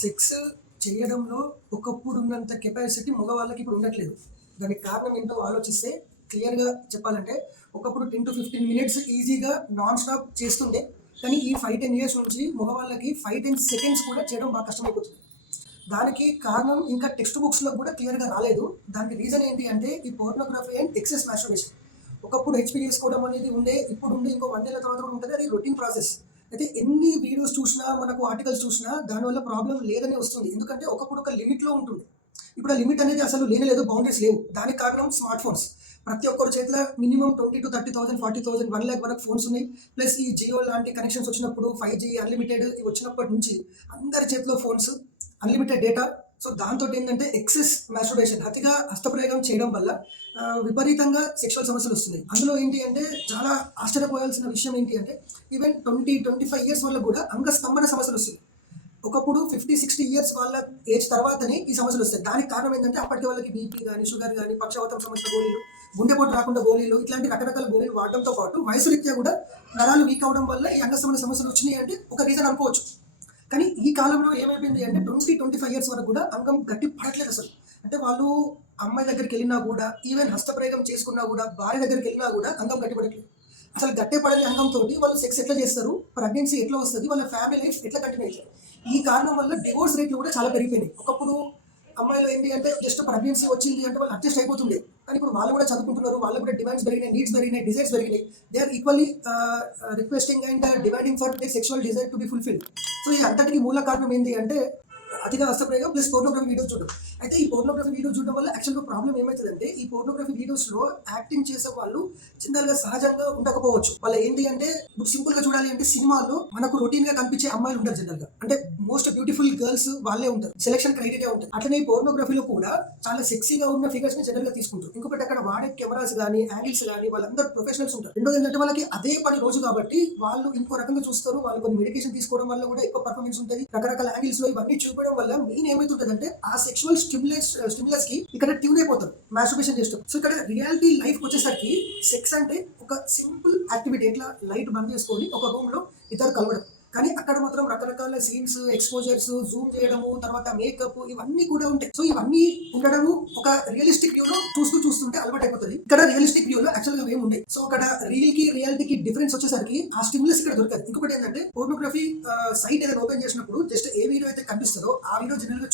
Sex చేయడంలో ఒకప్పుడున్నంత capacity మగవాళ్ళకి ఇప్పుడు ఉండట్లేదు. దానికి కారణం ఏంటో ఆలోచిస్తే క్లియర్‌గా చెప్పాలంటే, ఒకప్పుడు 10-15 మినిట్స్ ఈజీగా నాన్ స్టాప్ చేస్తుండే. కానీ ఈ 5, 10 ఇయర్స్ నుంచి మగవాళ్ళకి 5, 10 సెకండ్స్ కూడా చేయడం బాగా కష్టమైపోతుంది. దానికి కారణం ఇంకా టెక్స్ట్ బుక్స్‌లో కూడా క్లియర్‌గా రాలేదు. దానికి రీజన్ ఏంటి అంటే ఈ పోర్నోగ్రఫీ అండ్ ఎక్సెస్ మాస్టర్బేషన్. ఒకప్పుడు హెచ్‌పీ చేసుకోవడం అనేది ఉండే. ఇప్పుడుండి ఇంకో 1 ఏళ్ల తర్వాత కూడా ఉంటది. అది రొటీన్ ప్రాసెస్. అయితే ఎన్ని వీడియోస్ చూసినా, మనకు ఆర్టికల్స్ చూసినా దానివల్ల ప్రాబ్లమ్ లేదనే వస్తుంది. ఎందుకంటే ఒకప్పుడు ఒక లిమిట్‌లో ఉంటుండే. ఇప్పుడు ఆ లిమిట్ అనేది అసలు లేనే లేదు. బౌండరీస్ లేవు. దానికి కారణం స్మార్ట్ ఫోన్స్. ప్రతి ఒక్కరి చేతిలో మినిమమ్ 20,000-30,000, 40,000, 1,00,000 వరకు ఫోన్స్ ఉన్నాయి. ప్లస్ ఈ జియో లాంటి కనెక్షన్స్ వచ్చినప్పుడు 5G అన్‌లిమిటెడ్ ఇవి వచ్చినప్పటి నుంచి అందరి చేతిలో ఫోన్స్, అన్‌లిమిటెడ్ డేటా. సో దాంతోటేంటంటే ఎక్సెస్ మాస్టర్బేషన్ అతిగా హస్తప్రయోగం చేయడం వల్ల విపరీతంగా సెక్షువల్ సమస్యలొస్తున్నాయి. అందులో ఏంటి అంటే చాలా ఆశ్చర్యపోవాల్సిన విషయం ఏంటి అంటే ఈవెన్ 20, 25 ఇయర్స్ వాళ్ళకి కూడా అంగస్తంభన సమస్యలొస్తున్నాయి. ఒకప్పుడు 50, 60 ఇయర్స్ వాళ్ళ ఏజ్ తర్వాతనే ఈ సమస్యలొస్తాయి. దానికి కారణం ఏంటంటే అప్పటికి వాళ్ళకి బీపీ గాని, షుగర్ గాని, పక్షవాతం సమస్య గోళీలు, గుండెపోటు రాకుండా గోళీలు ఇట్లాంటి రకరకాల గోళీలు వాడడంతో పాటు వయసు రీత్యా కూడా నరాలు వీక్ అవ్వడం వల్ల ఈ అంగస్తంభన సమస్యలొచ్చినాయి అంటే ఒక రీజన్ అనుకోవచ్చు. కానీ ఈ కాలంలో ఏమైపోయింది అంటే 20, 25 ఇయర్స్ వరకు కూడా అంగం గట్టి పడట్లేదు అసలు. అంటే వాళ్ళు అమ్మాయి దగ్గరికెళ్ళినా కూడా, ఈవెన్ హస్తప్రయోగం చేసుకున్నా కూడా, భార్య దగ్గరికెళ్ళినా కూడా అంగం గట్టి పడట్లేదు. అసలు గట్టే పడని అంగంతోటి వాళ్ళు సెక్స్ ఎట్లా చేస్తారు? ప్రెగ్నెన్సీ ఎట్లా వస్తది? వాళ్ళ ఫ్యామిలీ లైఫ్ ఎట్లా కంటిన్యూ అయితది? ఈ కారణం వల్ల డివోర్స్ రేట్లు కూడా చాలా పెరిగిపోయినాయి. ఒకప్పుడు అమ్మాయిలు ఏంటి అంటే జస్ట్ ప్రెగ్నెన్సీ వచ్చింది అంటే వాళ్ళు అడ్జస్ట్ అయిపోతుండే. కానీ ఇప్పుడు వాళ్ళు కూడా చదువుకుంటున్నారు. వాళ్ళకి కూడా డిమాండ్స్ పెరిగినాయి, నీడ్స్ పెరిగినాయి, డిజైర్స్ పెరిగినాయి. They are equally requesting and demanding for the sexual desire to be fulfilled. So ఈ అంతటికి మూల కారణం ఏంటి అంటే అతిగా హస్తప్రయోగం ప్లస్ పోర్నోగ్రఫీ వీడియోస్ చూడడం. అయితే ఈ పోర్నోగ్రఫీ వీడియోస్ చూడడం వల్ల యాక్చువల్‌గా ప్రాబ్లమ్ ఏమైతదంటే ఈ పోర్నోగ్రఫీ వీడియోస్‌లో యాక్టింగ్ చేసే వాళ్ళు జనరల్‌గా సహజంగా ఉండకపోవచ్చు. వాళ్ళు ఏంటి అంటే ఇప్పుడు సింపుల్‌గా చూడాలి అంటే సినిమాల్లో మనకు రొటీన్‌గా కనిపించే అమ్మాయిలు ఉంటారు జనరల్‌గా. అంటే మోస్ట్ బ్యూటిఫుల్ గర్ల్స్ వాళ్ళే ఉంటారు. సెలక్షన్ క్రైటీరియా ఉంటది. అట్లనే ఈ పోర్నోగ్రఫీలో కూడా చాలా సెక్సీగా ఉన్న ఫిగర్స్‌ని జనరల్‌గా తీసుకుంటారు. ఇంకొకటి అక్కడ వాడే కెమెరాస్ గాని, యాంగిల్స్ గాని వాళ్ళందరూ ప్రొఫెషనల్స్ ఉంటారు. రెండోది ఏంటంటే వాళ్ళకి అదే పని రోజు కాబట్టి వాళ్ళు ఇంకో రకంగా చూస్తారు. వాళ్ళు కొన్ని మెడికేషన్ తీసుకోవడం వల్ల కూడా ఎక్కువ పర్ఫార్మెన్స్ ఉంటది. రకరకాల యాంగిల్స్‌లో ఇవన్నీ చూపడం వల్ల మెయిన్ ఏమైతుంటదంటే ఆ సెక్షువల్ స్టిమ్యులస్‌కి ఇక్కడ ట్యూన్ అయిపోతారు మాస్టర్బేషన్ చేస్తూ. సో ఇక్కడ రియాలిటీ లైఫ్‌కి వచ్చేసరికి సెక్స్ అంటే ఒక సింపుల్ యాక్టివిటీ. ఎట్లా లైట్ బంద్ చేసుకొని ఒక రూమ్‌లో ఇద్దరు కలవడం. కానీ అక్కడ మాత్రం రకరకాల సీన్స్, ఎక్స్‌పోజర్స్, జూమ్ చేయడము, తర్వాత మేకప్ ఇవన్నీ కూడా ఉంటాయి. సో ఇవన్నీ ఉండడము ఒక రియలిస్టిక్ వ్యూలో చూస్తుంటే అలవాటైపోతది. ఇక్కడ రియలిస్టిక్ వ్యూలో యాక్చువల్‌గా అవేమి ఉండయి. సో అక్కడ రీల్‌కి, రియాలిటీకి డిఫరెన్స్ వచ్చేసరికి ఆ స్టిమ్యులస్ ఇక్కడ దొరకదు. ఇంకొకటి ఏంటంటే పోర్నోగ్రఫీ సైట్ ఏదైనా ఓపెన్ చేసినప్పుడు జస్ట్ ఏ వీడియో అయితే కనిపిస్తదో ఆ వీడియో జనరల్‌గా